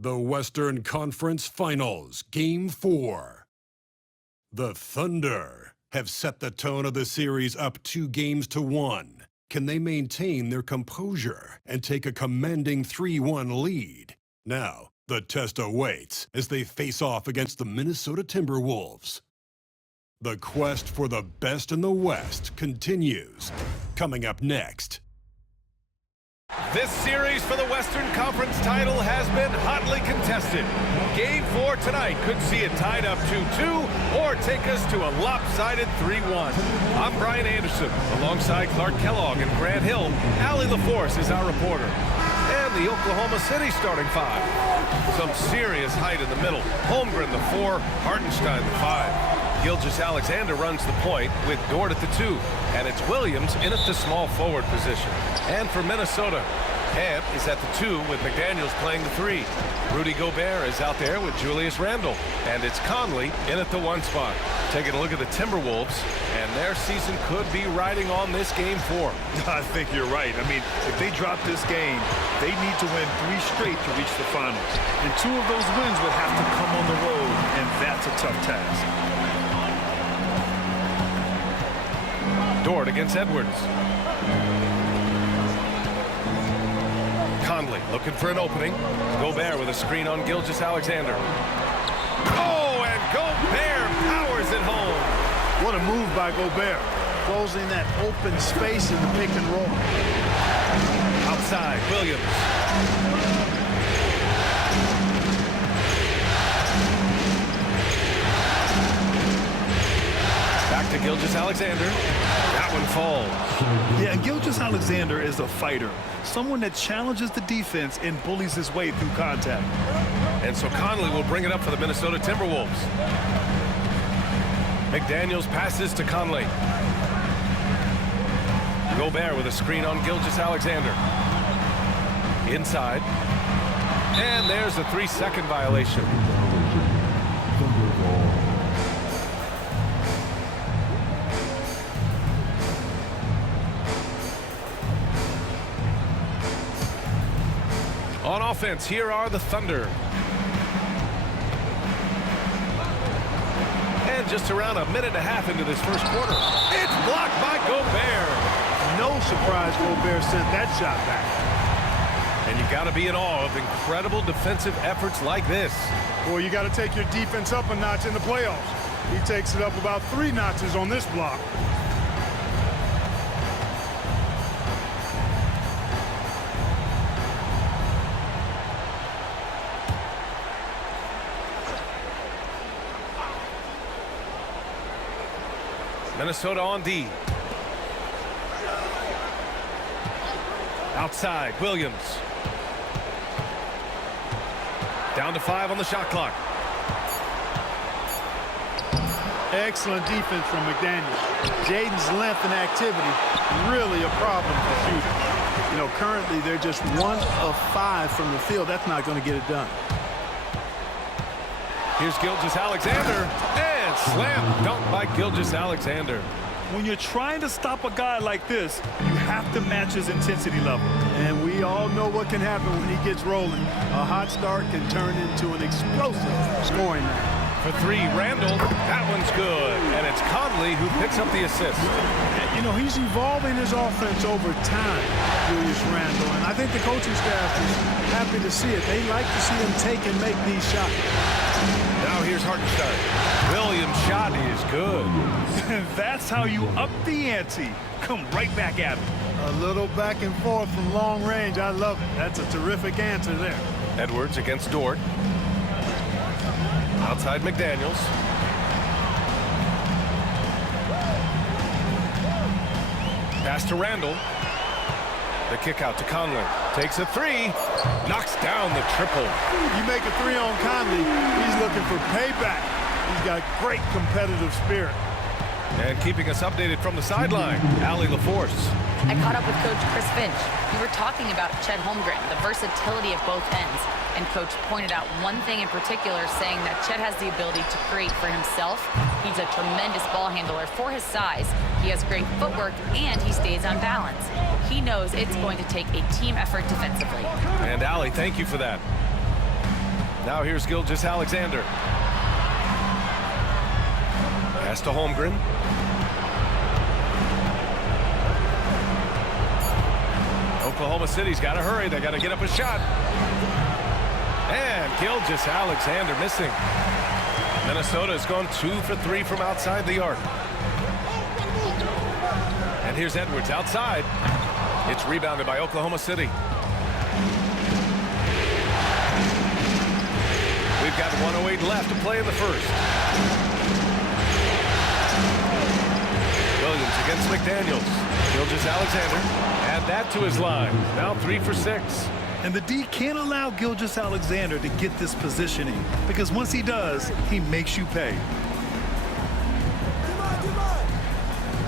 The Western Conference Finals, Game 4. The Thunder have set the tone of the series up 2-1. Can they maintain their composure and take a commanding 3-1 lead? Now, the test awaits as they face off against the Minnesota Timberwolves. The quest for the best in the West continues. Coming up next. This series for the Western Conference title has been hotly contested. Game 4 tonight could see it tied up 2-2 or take us to a lopsided 3-1. I'm Brian Anderson. Alongside Clark Kellogg and Grant Hill, Allie LaForce is our reporter. And the Oklahoma City starting five. Some serious height in the middle. Holmgren the 4, Hartenstein the 5. Gilgeous-Alexander runs the point with Dort at the 2, and it's Williams in at the small forward position. And for Minnesota, Ant is at the 2 with McDaniels playing the 3. Rudy Gobert is out there with Julius Randle, and it's Conley in at the 1 spot. Taking a look at the Timberwolves, and their season could be riding on this Game 4. I think you're right. I mean, if they drop this game, they need to win 3 straight to reach the finals. And 2 of those wins would have to come on the road, and that's a tough task. Dort against Edwards. Conley looking for an opening. Gobert with a screen on Gilgeous-Alexander. Oh, and Gobert powers it home. What a move by Gobert. Closing that open space in the pick and roll. Outside, Williams. Back to Gilgeous-Alexander. That one falls. Yeah, and Gilgeous-Alexander is a fighter. Someone that challenges the defense and bullies his way through contact. And so Conley will bring it up for the Minnesota Timberwolves. McDaniels passes to Conley. Gobert with a screen on Gilgeous-Alexander. Inside. And there's a 3-second violation. On offense, here are the Thunder. And just around a minute and a half into this first quarter, it's blocked by Gobert. No surprise Gobert sent that shot back. And you got to be in awe of incredible defensive efforts like this. Boy, you got to take your defense up a notch in the playoffs. He takes it up about 3 notches on this block. Minnesota on D. Outside, Williams. Down to 5 on the shot clock. Excellent defense from McDaniels. Jaden's length and activity, really a problem for shooting. You know, currently they're just 1 of 5 from the field. That's not going to get it done. Here's Gilgeous-Alexander. And slam dunk by Gilgeous-Alexander. When you're trying to stop a guy like this, you have to match his intensity level. And we all know what can happen when he gets rolling. A hot start can turn into an explosive scoring night. For 3, Randle. That one's good. And it's Conley who picks up the assist. You know, he's evolving his offense over time, Julius Randle. And I think the coaching staff is happy to see it. They like to see him take and make these shots. Now here's Hartenstein. Williams' shot is good. That's how you up the ante. Come right back at him. A little back and forth from long range. I love it. That's a terrific answer there. Edwards against Dort. Outside McDaniels. Pass to Randle. The kick out to Conley. Takes a 3. Knocks down the triple. You make a 3 on Conley, he's looking for payback. He's got great competitive spirit. And keeping us updated from the sideline, Allie LaForce. I caught up with Coach Chris Finch. We were talking about Chet Holmgren, the versatility of both ends. And Coach pointed out one thing in particular, saying that Chet has the ability to create for himself. He's a tremendous ball handler for his size. He has great footwork, and he stays on balance. He knows it's going to take a team effort defensively. And Allie, thank you for that. Now here's Gilgeous-Alexander. Pass to Holmgren. Oklahoma City's got to hurry. They got to get up a shot. And Gilgeous-Alexander missing. Minnesota has gone 2 for 3 from outside the arc. And here's Edwards outside. It's rebounded by Oklahoma City. We've got 1:08 left to play in the first. Williams against McDaniels. Gilgeous-Alexander add that to his line. Now 3 for 6. And the D can't allow Gilgeous-Alexander to get this positioning, because once he does, he makes you pay.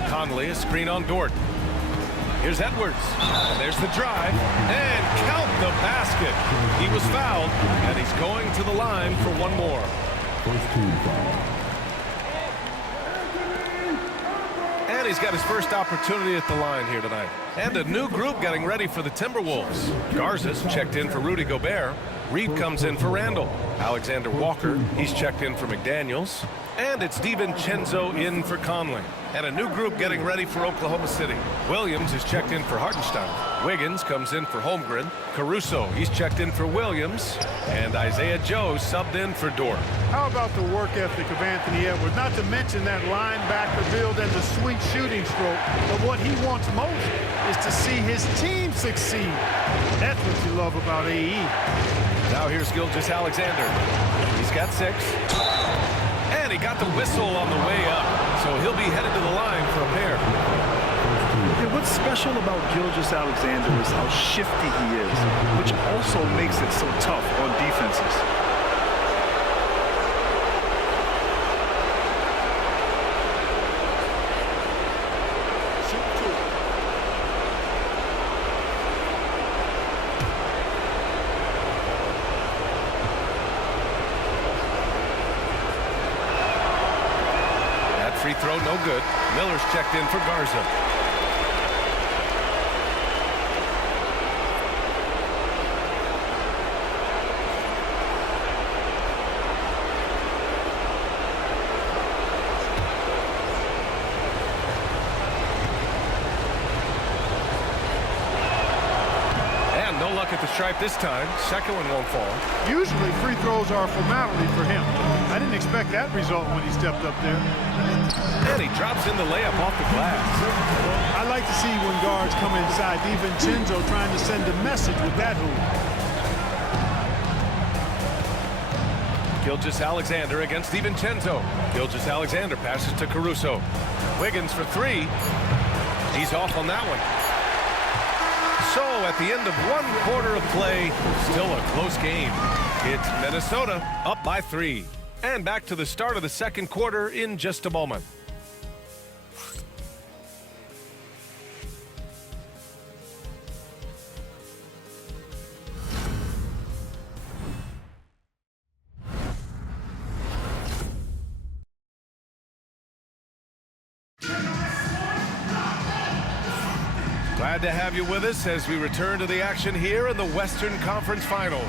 Conley, a screen on Dort. Here's Edwards. And there's the drive. And count the basket. He was fouled, and he's going to the line for one more. First team foul. And he's got his first opportunity at the line here tonight. And a new group getting ready for the Timberwolves. Garza's checked in for Rudy Gobert. Reed comes in for Randall. Alexander Walker, he's checked in for McDaniels. And it's DiVincenzo in for Conley. And a new group getting ready for Oklahoma City. Williams is checked in for Hartenstein. Wiggins comes in for Holmgren. Caruso, he's checked in for Williams. And Isaiah Joe subbed in for Dort. How about the work ethic of Anthony Edwards? Not to mention that linebacker build and the sweet shooting stroke. But what he wants most is to see his team succeed. That's what you love about AE. Now here's Gilgeous-Alexander. He's got 6. And he got the whistle on the way up. So he'll be headed to the line for a pair. Yeah, what's special about Gilgeous-Alexander is how shifty he is, which also makes it so tough on defenses. Free throw, no good. Miller's checked in for Garza. And no luck at the stripe this time. Second one won't fall. Usually free throws are a formality for him. I didn't expect that result when he stepped up there. And he drops in the layup off the glass. I like to see when guards come inside. DiVincenzo trying to send a message with that hoop. Gilgeous-Alexander against DiVincenzo. Gilgeous-Alexander passes to Caruso. Wiggins for 3. He's off on that one. So at the end of 1 quarter of play, still a close game. It's Minnesota up by 3. And back to the start of the second quarter in just a moment. Glad to have you with us as we return to the action here in the Western Conference Finals.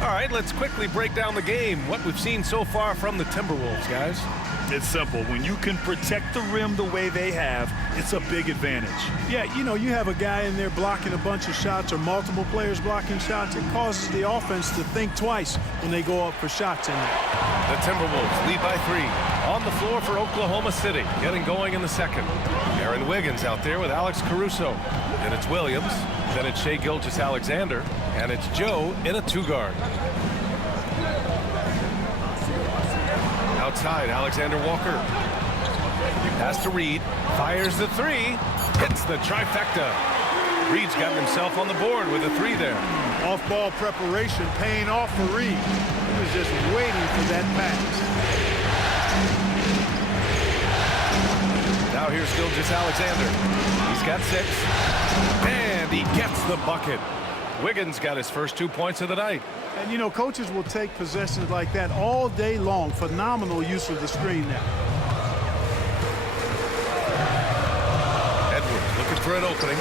All right, let's quickly break down the game, what we've seen so far from the Timberwolves, guys. It's simple. When you can protect the rim the way they have, it's a big advantage. Yeah, you know, you have a guy in there blocking a bunch of shots or multiple players blocking shots. It causes the offense to think twice when they go up for shots in there. The Timberwolves lead by 3. On the floor for Oklahoma City, getting going in the second. Aaron Wiggins out there with Alex Caruso. Then it's Williams. Then it's Shai Gilgeous-Alexander. And it's Joe in a 2-guard. Outside, Alexander Walker. Pass to Reed. Fires the 3. Hits the trifecta. Reed's got himself on the board with a 3 there. Off-ball preparation paying off for Reed. He was just waiting for that pass. Now here's Gilgeous-Alexander. He's got 6. And he gets the bucket. Wiggins got his first 2 points of the night. And, you know, coaches will take possessions like that all day long. Phenomenal use of the screen now. Edwards looking for an opening.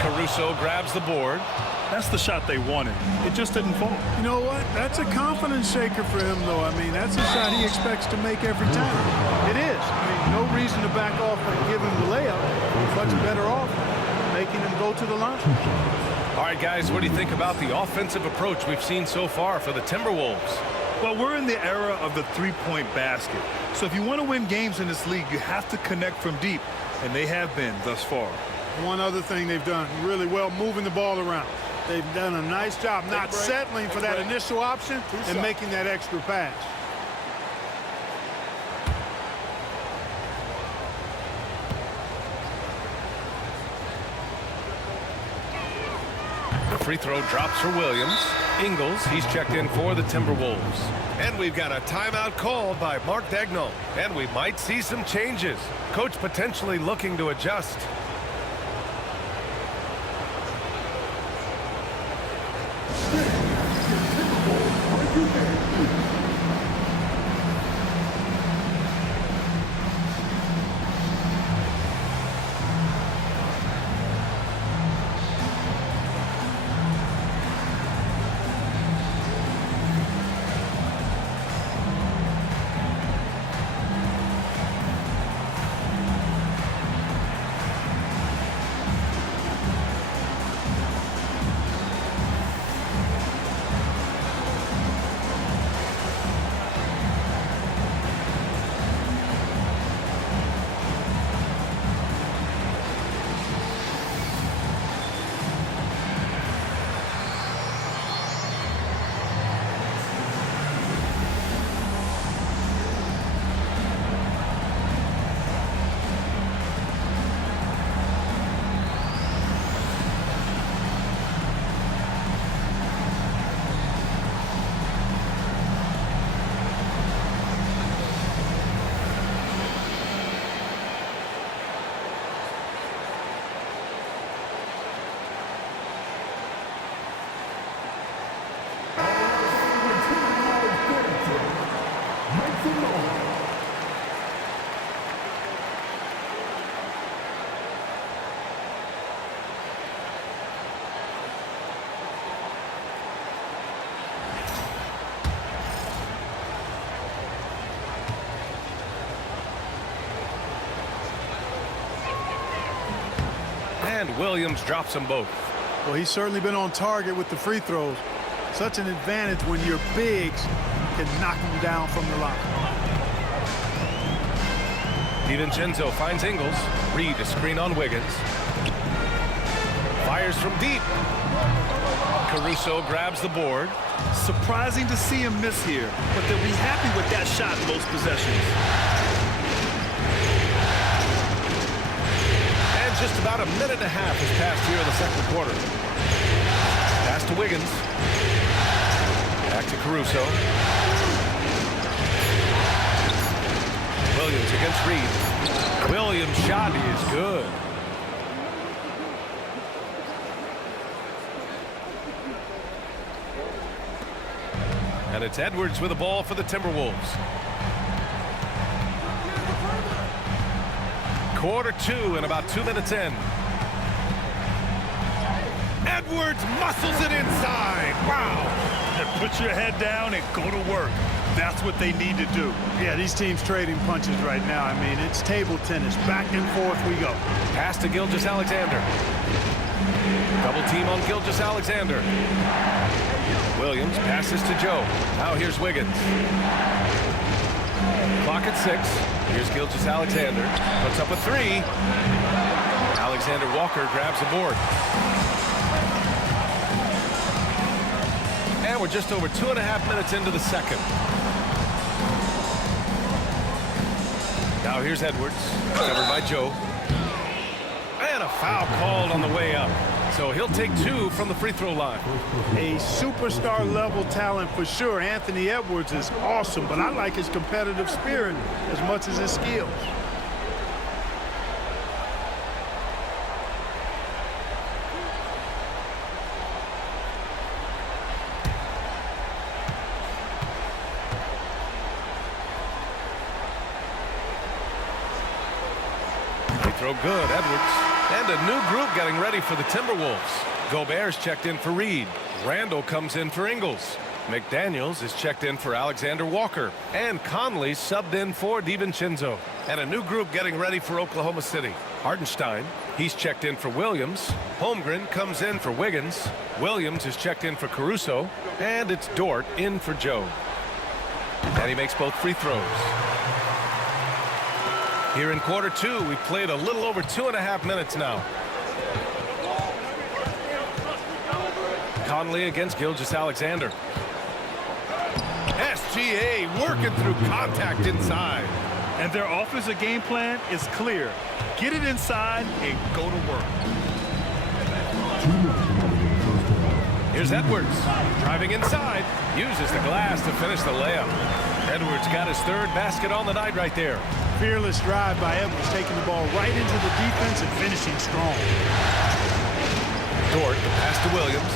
Caruso grabs the board. That's the shot they wanted. It just didn't fall. You know what? That's a confidence shaker for him, though. I mean, that's a shot he expects to make every time. It is. I mean, no reason to back off and give him the layup. Much better off making him go to the line. All right, guys, what do you think about the offensive approach we've seen so far for the Timberwolves? Well, we're in the era of the three-point basket. So if you want to win games in this league, you have to connect from deep, and they have been thus far. One other thing they've done really well, moving the ball around. They've done a nice job not settling for that initial option and making that extra pass. The free throw drops for Williams. Ingles, he's checked in for the Timberwolves. And we've got a timeout called by Mark Daigneault. And we might see some changes. Coach potentially looking to adjust. And Williams drops them both. Well, he's certainly been on target with the free throws. Such an advantage when your bigs can knock them down from the line. DiVincenzo finds Ingles. Reed a screen on Wiggins. Fires from deep. Caruso grabs the board. Surprising to see him miss here, but they'll be happy with that shot most possessions. And just about a minute and a half has passed here in the second quarter. Pass to Wiggins. Back to Caruso. Williams against Reed. Williams' shot is good. And it's Edwards with the ball for the Timberwolves. Quarter two and about 2 minutes in. Edwards muscles it inside. Wow. And put your head down and go to work. That's what they need to do. Yeah, these teams trading punches right now. I mean, it's table tennis. Back and forth we go. Pass to Gilgeous-Alexander. Double team on Gilgeous-Alexander. Williams passes to Joe. Now here's Wiggins. Clock at 6. Here's Gilgeous-Alexander. Puts up a 3. Alexander Walker grabs the board. And we're just over 2.5 minutes into the second. Now here's Edwards, covered by Joe. And a foul called on the way up. So he'll take 2 from the free throw line. A superstar level talent for sure. Anthony Edwards is awesome, but I like his competitive spirit as much as his skills. Throw good, Edwards. And a new group getting ready for the Timberwolves. Gobert's checked in for Reed. Randall comes in for Ingles. McDaniels is checked in for Alexander Walker. And Conley subbed in for DiVincenzo. And a new group getting ready for Oklahoma City. Hardenstein, he's checked in for Williams. Holmgren comes in for Wiggins. Williams is checked in for Caruso. And it's Dort in for Joe. And he makes both free throws. Here in quarter two, we've played a little over 2.5 minutes now. Conley against Gilgeous-Alexander. SGA working through contact inside. And their offensive game plan is clear. Get it inside and go to work. Here's Edwards. Driving inside. Uses the glass to finish the layup. Edwards got his third basket on the night right there. Fearless drive by Edwards, taking the ball right into the defense and finishing strong. Dort, the pass to Williams.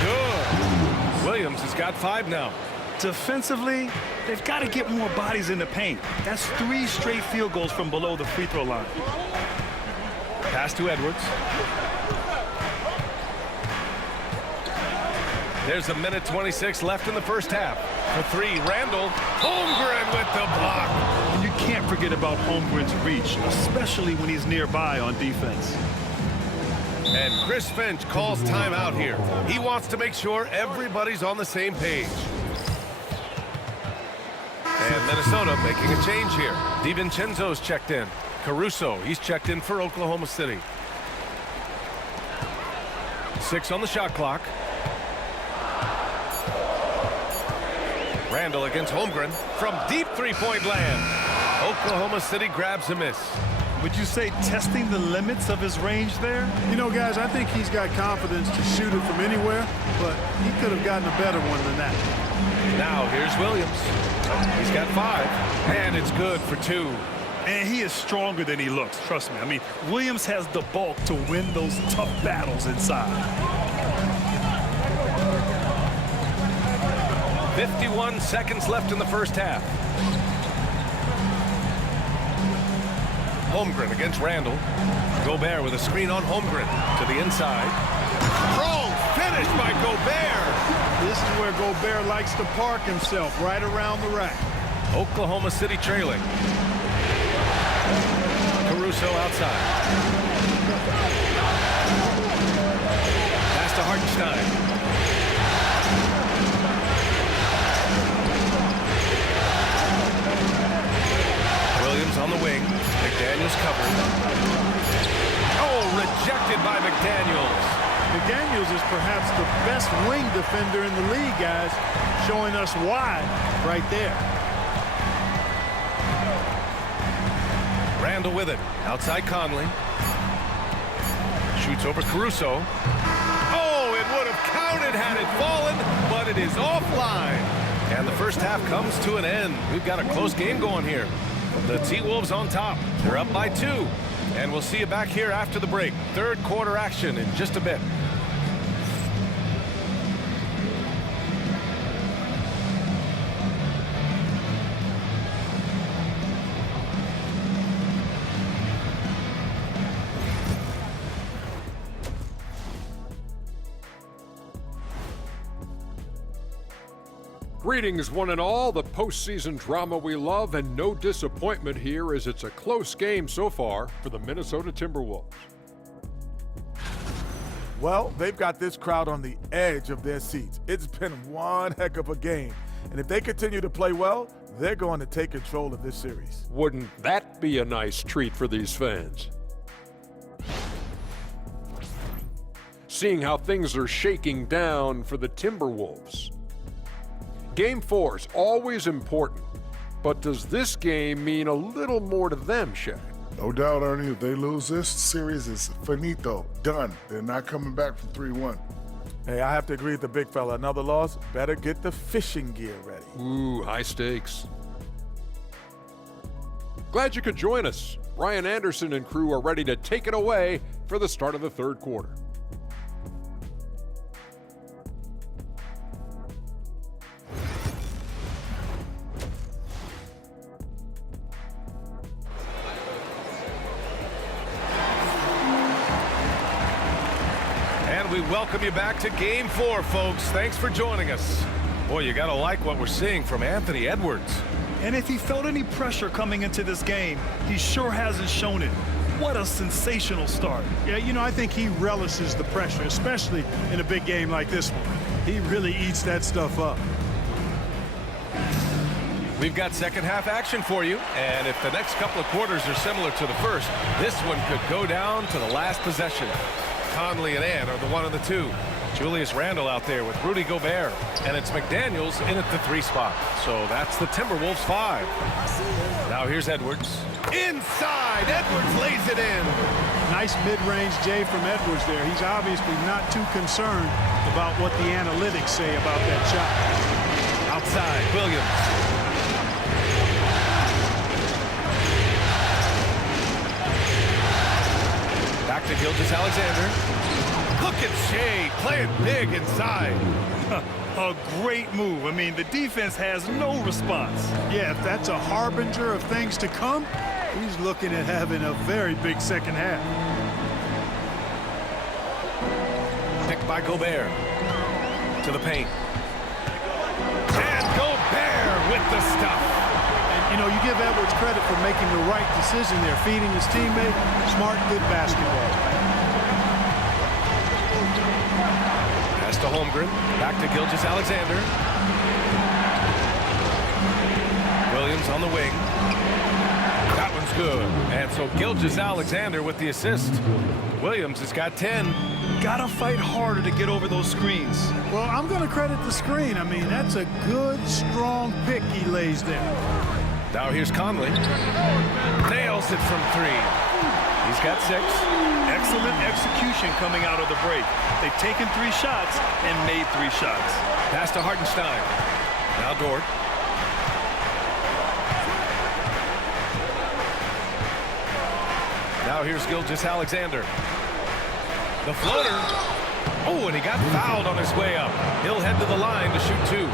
Good. Williams has got 5 now. Defensively, they've got to get more bodies in the paint. That's 3 straight field goals from below the free throw line. Pass to Edwards. There's a minute 26 left in the first half. For 3, Randall. Holmgren with the block. And you can't forget about Holmgren's reach, especially when he's nearby on defense. And Chris Finch calls timeout here. He wants to make sure everybody's on the same page. And Minnesota making a change here. DiVincenzo's checked in. Caruso, he's checked in for Oklahoma City. 6 on the shot clock. Randall against Holmgren from deep three-point land. Oklahoma City grabs a miss. Would you say testing the limits of his range there? You know, guys, I think he's got confidence to shoot it from anywhere, but he could have gotten a better one than that. Now here's Williams. He's got 5, and it's good for 2. And he is stronger than he looks, trust me. I mean, Williams has the bulk to win those tough battles inside. 51 seconds left in the first half. Holmgren against Randall. Gobert with a screen on Holmgren to the inside. Strong finish by Gobert. This is where Gobert likes to park himself, right around the rack. Oklahoma City trailing. Caruso outside. Pass to Hartenstein. Williams on the wing. McDaniels covered. Oh, rejected by McDaniels. McDaniels is perhaps the best wing defender in the league, guys, showing us why right there. Randall with it. Outside Conley. Shoots over Caruso. Oh, it would have counted had it fallen, but it is offline. And the first half comes to an end. We've got a close game going here. The T-Wolves on top. They're up by 2. And we'll see you back here after the break. Third quarter action in just a bit. Greetings, one and all. The postseason drama we love, and no disappointment here as it's a close game so far for the Minnesota Timberwolves. Well, they've got this crowd on the edge of their seats. It's been one heck of a game. And if they continue to play well, they're going to take control of this series. Wouldn't that be a nice treat for these fans? Seeing how things are shaking down for the Timberwolves. Game 4 is always important, but does this game mean a little more to them, Shaq? No doubt, Ernie. If they lose this series, it's finito, done. They're not coming back from 3-1. Hey, I have to agree with the big fella. Another loss, better get the fishing gear ready. Ooh, high stakes. Glad you could join us. Ryan Anderson and crew are ready to take it away for the start of the third quarter. we welcome you back to Game 4, folks. Thanks for joining us. Boy, you got to like what we're seeing from Anthony Edwards. And if he felt any pressure coming into this game, he sure hasn't shown it. What a sensational start. Yeah, you know, I think he relishes the pressure, especially in a big game like this one. He really eats that stuff up. We've got second half action for you, and if the next couple of quarters are similar to the first, this one could go down to the last possession. Conley and Ann are the 1 and the 2. Julius Randle out there with Rudy Gobert, and it's McDaniels in at the 3 spot. So that's the Timberwolves 5. Now here's Edwards. Inside, Edwards lays it in. Nice mid-range J from Edwards there. He's obviously not too concerned about what the analytics say about that shot. Outside, Williams. Back to Gilgeous-Alexander. Look at Shea playing big inside. A great move. I mean, the defense has no response. Yeah, if that's a harbinger of things to come, he's looking at having a very big second half. Picked by Gobert. To the paint. And Gobert with the stuff. And, you know, you give Edwards credit for making the right decision there, feeding his teammate. Smart, good basketball. Pass to Holmgren. Back to Gilgeous-Alexander. Williams on the wing. That one's good. And so Gilgeous-Alexander with the assist. Williams has got 10. Gotta fight harder to get over those screens. Well, I'm going to credit the screen. I mean, that's a good, strong pick he lays there. Now here's Conley. Nails it from 3. He's got 6. Excellent execution coming out of the break. They've taken 3 shots and made 3 shots. Pass to Hartenstein. Now Dort. Now here's Gilgeous-Alexander. The floater. Oh, and he got fouled on his way up. He'll head to the line to shoot 2.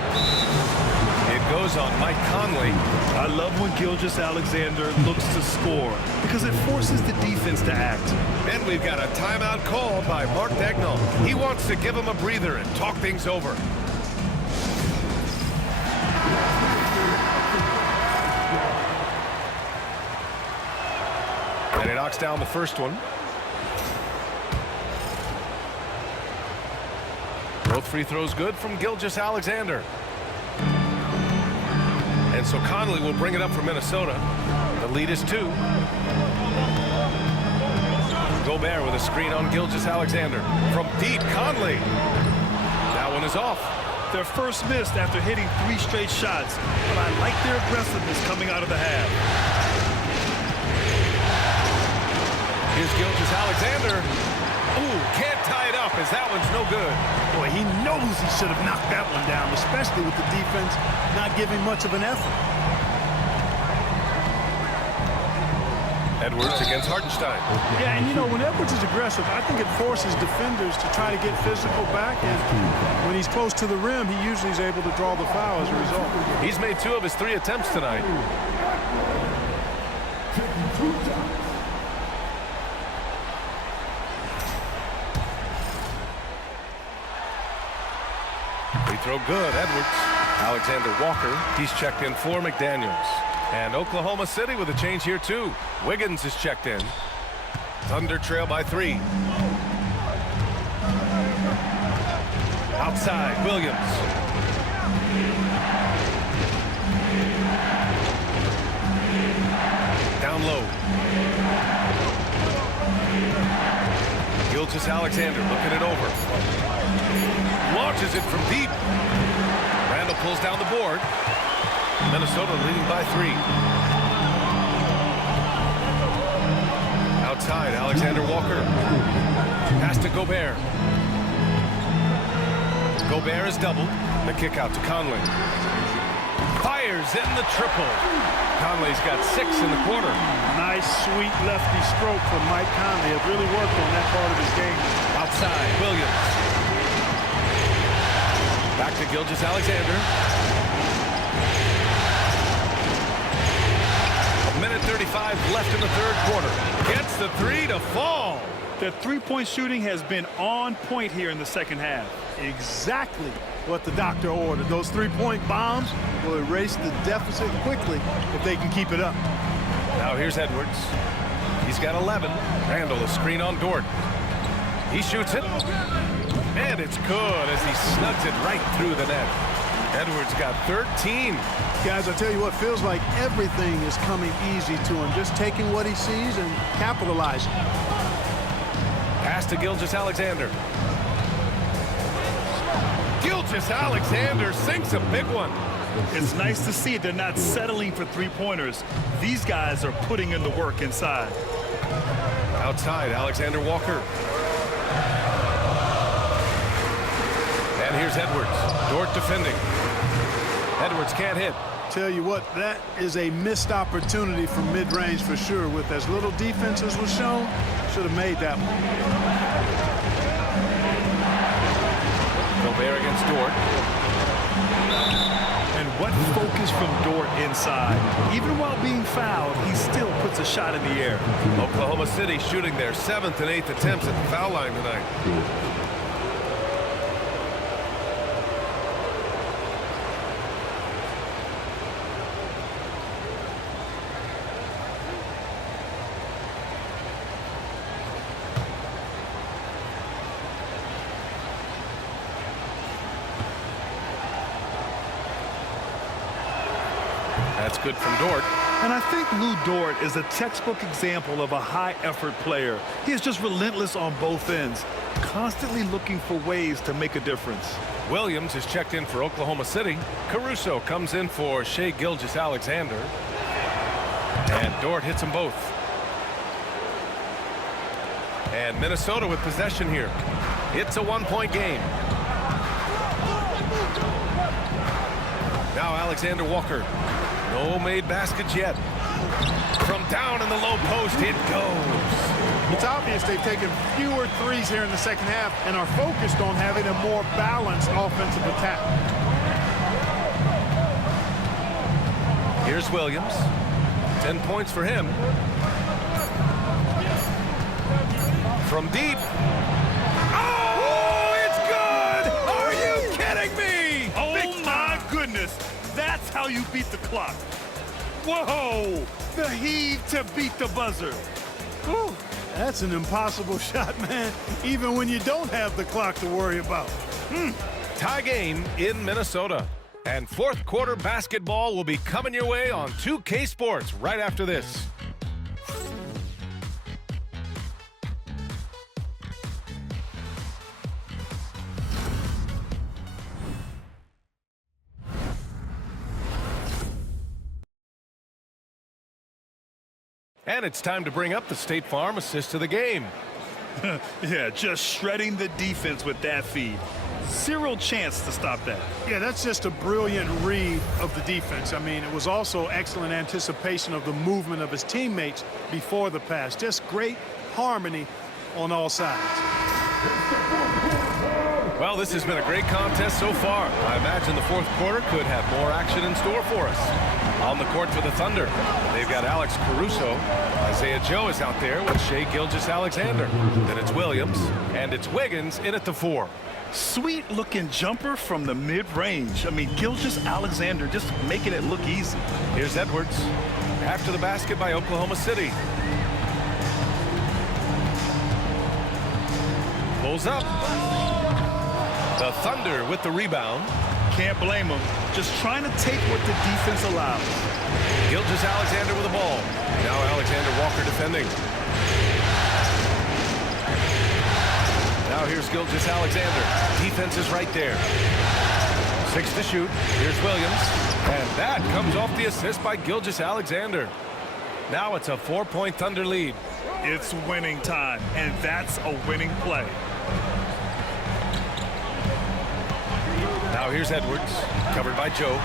It goes on Mike Conley. I love when Gilgeous-Alexander looks to score because it forces the defense to act. And we've got a timeout called by Mark Dagnall. He wants to give him a breather and talk things over. And he knocks down the first one. Both free throws good from Gilgeous-Alexander. And so Conley will bring it up for Minnesota. The lead is 2. Gobert with a screen on Gilgeous-Alexander. From deep, Conley. That one is off. Their first missed after hitting 3 straight shots, but I like their aggressiveness coming out of the half. Here's Gilgeous-Alexander. Ooh, can't tie it up as that one's no good. Boy, he knows he should have knocked that one down, especially with the defense not giving much of an effort. Edwards against Hartenstein. Yeah, and you know, when Edwards is aggressive, I think it forces defenders to try to get physical back, and when he's close to the rim, he usually is able to draw the foul as a result. He's made 2 of his 3 attempts tonight. Free throw good, Edwards. Alexander Walker, he's checked in for McDaniels. And Oklahoma City with a change here too. Wiggins is checked in. Thunder trail by 3. Outside, Williams. Down low. Gilgeous-Alexander looking it over. Launches it from deep. Randle pulls down the board. Minnesota leading by 3. Outside, Alexander Walker. Pass to Gobert. Gobert is doubled. The kick out to Conley. Fires in the triple. Conley's got 6 in the quarter. Nice, sweet lefty stroke from Mike Conley. It really worked on that part of his game. Outside, Williams. Back to Gilgeous-Alexander. 1:35 left in the 3rd quarter. Gets the 3 to fall. Their three-point shooting has been on point here in the second half. Exactly what the doctor ordered. Those three-point bombs will erase the deficit quickly if they can keep it up. Now here's Edwards. He's got 11. Randall, a screen on Dort. He shoots it. And it's good as he snugs it right through the net. Edwards got 13. Guys, I tell you what, feels like everything is coming easy to him. Just taking what he sees and capitalizing. Pass to Gilgeous-Alexander. Gilgeous-Alexander sinks a big one. It's nice to see they're not settling for three-pointers. These guys are putting in the work inside. Outside, Alexander Walker. And here's Edwards. Dort defending. Edwards can't hit. Tell you what, that is a missed opportunity from mid-range for sure. With as little defense as was shown, should have made that one. Gobert against Dort. And what focus from Dort inside. Even while being fouled, he still puts a shot in the air. Oklahoma City shooting their 7th and 8th attempts at the foul line tonight. That's good from Dort. And I think Lou Dort is a textbook example of a high-effort player. He is just relentless on both ends, constantly looking for ways to make a difference. Williams is checked in for Oklahoma City. Caruso comes in for Shai Gilgeous-Alexander. And Dort hits them both. And Minnesota with possession here. It's a one-point game. Now Alexander Walker. No made baskets yet. From down in the low post, it goes. It's obvious they've taken fewer threes here in the second half and are focused on having a more balanced offensive attack. Here's Williams. 10 points for him. From deep. Oh, it's good! Are you kidding me? Oh, my goodness. That's how you beat the clock. Whoa! The heave to beat the buzzer. Whew. That's an impossible shot, man, even when you don't have the clock to worry about. Tie game in Minnesota. And fourth quarter basketball will be coming your way on 2K Sports right after this. And it's time to bring up the State Farm assist to the game. Yeah, just shredding the defense with that feed. Zero chance to stop that. Yeah, that's just a brilliant read of the defense. I mean, it was also excellent anticipation of the movement of his teammates before the pass. Just great harmony on all sides. Well, this has been a great contest so far. I imagine the fourth quarter could have more action in store for us. On the court for the Thunder, they've got Alex Caruso. Isaiah Joe is out there with Shai Gilgeous-Alexander. Then it's Williams, and it's Wiggins in at the 4. Sweet-looking jumper from the mid-range. I mean, Gilgeous-Alexander just making it look easy. Here's Edwards. After the basket by Oklahoma City. Pulls up. The Thunder with the rebound. Can't blame him. Just trying to take what the defense allows. Gilgeous-Alexander with the ball. Now Alexander Walker defending. Now here's Gilgeous-Alexander. Defense is right there. 6 to shoot. Here's Williams. And that comes off the assist by Gilgeous-Alexander. Now it's a 4-point Thunder lead. It's winning time, and that's a winning play. Now here's Edwards, covered by Joe.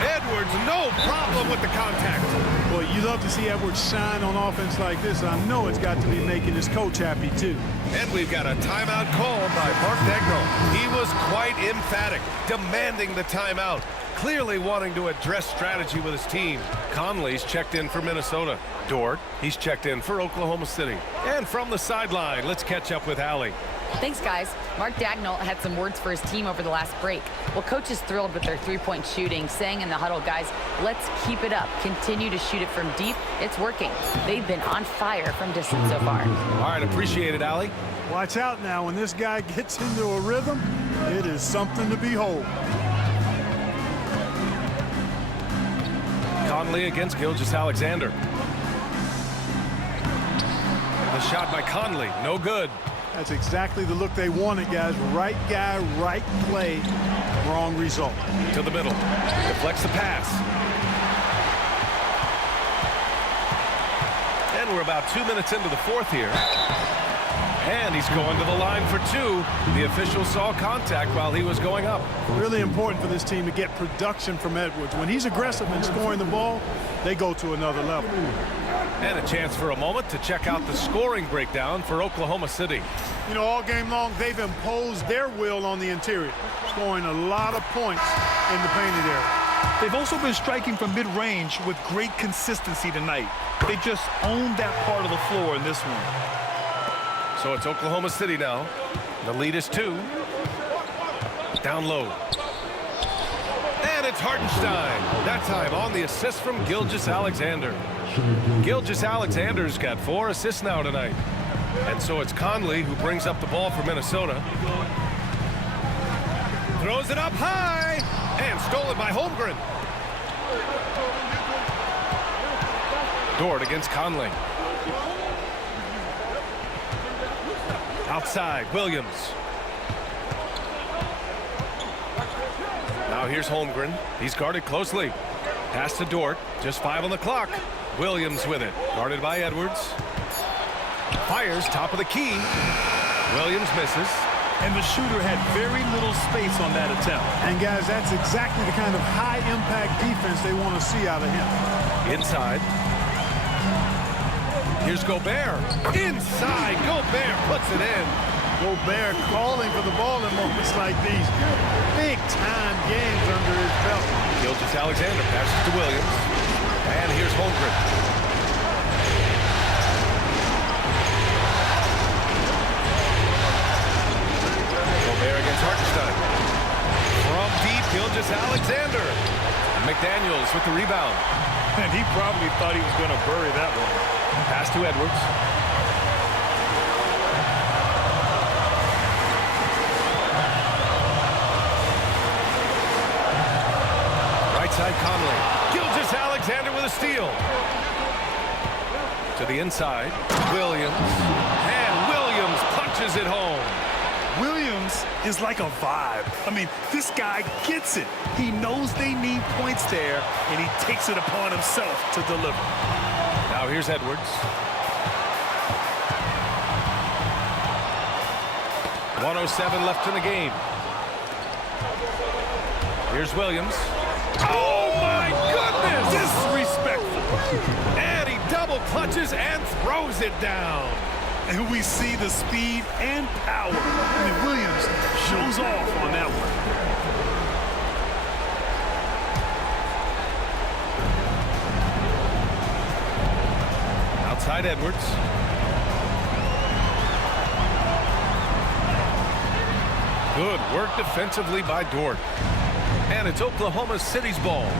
Edwards, no problem with the contact. Boy, you love to see Edwards shine on offense like this. I know it's got to be making his coach happy, too. And we've got a timeout called by Mark Dagnall. He was quite emphatic, demanding the timeout. Clearly wanting to address strategy with his team. Conley's checked in for Minnesota. Dort, he's checked in for Oklahoma City. And from the sideline, let's catch up with Allie. Thanks, guys. Mark Dagnall had some words for his team over the last break. Well, coach is thrilled with their three-point shooting, saying in the huddle, guys, let's keep it up. Continue to shoot it from deep. It's working. They've been on fire from distance so far. All right, appreciate it, Allie. Watch out now. When this guy gets into a rhythm, it is something to behold. Conley against Gilgeous-Alexander. The shot by Conley, no good. That's exactly the look they wanted, guys. Right guy, right play, wrong result. To the middle, deflects the pass. And we're about 2 minutes into the fourth here. And he's going to the line for two. The official saw contact while he was going up. Really important for this team to get production from Edwards. When he's aggressive in scoring the ball, they go to another level. And a chance for a moment to check out the scoring breakdown for Oklahoma City. You know, all game long, they've imposed their will on the interior, scoring a lot of points in the painted area. They've also been striking from mid-range with great consistency tonight. They just owned that part of the floor in this one. So it's Oklahoma City now. The lead is 2. Down low. And it's Hartenstein. That time on the assist from Gilgeous-Alexander. Gilgeous-Alexander's got 4 assists now tonight. And so it's Conley who brings up the ball for Minnesota. Throws it up high. And stolen by Holmgren. Dort against Conley. Outside, Williams. Now here's Holmgren. He's guarded closely. Pass to Dort. Just 5 on the clock. Williams with it. Guarded by Edwards. Fires, top of the key. Williams misses. And the shooter had very little space on that attempt. And, guys, that's exactly the kind of high-impact defense they want to see out of him. Inside. Here's Gobert. Inside. Gobert puts it in. Gobert calling for the ball in moments like these. Big-time games under his belt. Gilgeous-Alexander passes to Williams. And here's Holmgren. Gobert against Hartenstein. From deep, Gilgeous-Alexander. McDaniels with the rebound. And he probably thought he was going to bury that one. Pass to Edwards. Right side Conley. Gilgeous-Alexander with a steal. To the inside. Williams. And Williams punches it home. Williams is like a vibe. I mean, this guy gets it. He knows they need points there, and he takes it upon himself to deliver. Now here's Edwards. 1:07 left in the game. Here's Williams. Oh my goodness! Disrespectful. And he double clutches and throws it down. And we see the speed and power. I mean, Williams shows off on that one. Outside Edwards. Good work defensively by Dort. And it's Oklahoma City's ball.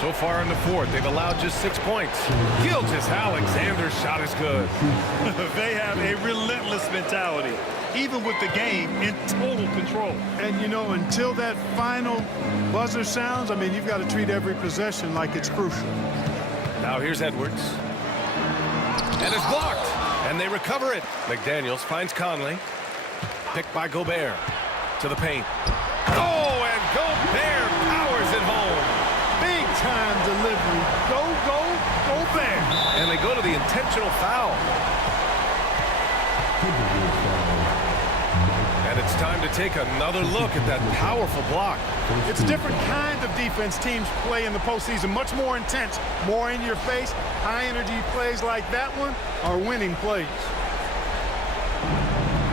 So far in the fourth, they've allowed just 6 points. Gilgeous-Alexander's shot is good. They have a relentless mentality, even with the game in total control. And, you know, until that final buzzer sounds, I mean, you've got to treat every possession like it's crucial. Now here's Edwards. And it's blocked. And they recover it. McDaniels finds Conley. Picked by Gobert. To the paint. Oh, and Gobert powers it home. Big-time delivery. Gobert. And they go to the intentional foul. And it's time to take another look at that powerful block. It's a different kind of defense teams play in the postseason. Much more intense, more in your face. High-energy plays like that one are winning plays.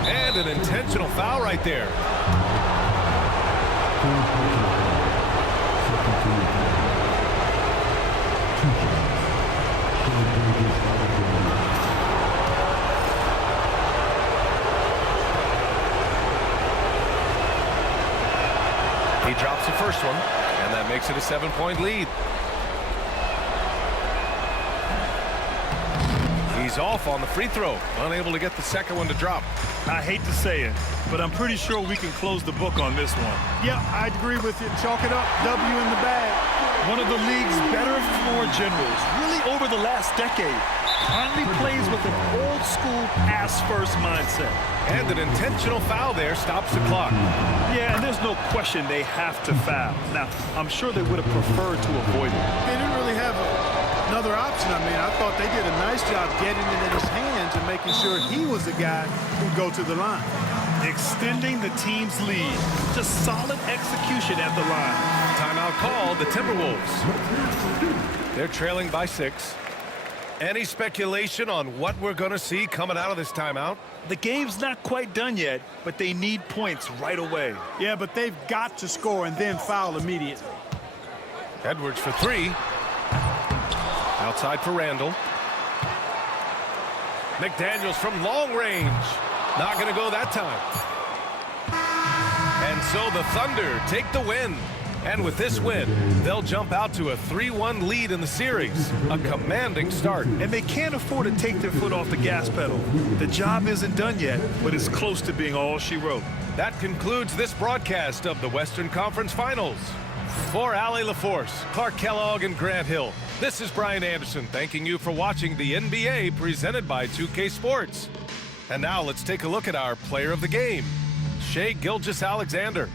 And an intentional foul right there. He drops the first one, and that makes it a 7-point lead. He's off on the free throw, unable to get the second one to drop. I hate to say it, but I'm pretty sure we can close the book on this one. Yeah, I'd agree with you. Chalk it up. W in the bag. One of the league's better floor generals, really over the last decade. Finally plays with an old-school pass-first mindset. And an intentional foul there stops the clock. Yeah, and there's no question they have to foul. Now, I'm sure they would have preferred to avoid it. They didn't really have another option. I mean, I thought they did a nice job getting it in his hands and making sure he was the guy who'd go to the line. Extending the team's lead. Just solid execution at the line. Timeout called the Timberwolves. They're trailing by 6. Any speculation on what we're going to see coming out of this timeout? The game's not quite done yet, but they need points right away. Yeah, but they've got to score and then foul immediately. Edwards for 3. Outside for Randall. McDaniels from long range. Not going to go that time. And so the Thunder take the win. And with this win, they'll jump out to a 3-1 lead in the series. A commanding start. And they can't afford to take their foot off the gas pedal. The job isn't done yet, but it's close to being all she wrote. That concludes this broadcast of the Western Conference Finals. For Allie LaForce, Clark Kellogg, and Grant Hill, this is Brian Anderson thanking you for watching the NBA presented by 2K Sports. And now let's take a look at our player of the game, Shai Gilgeous-Alexander.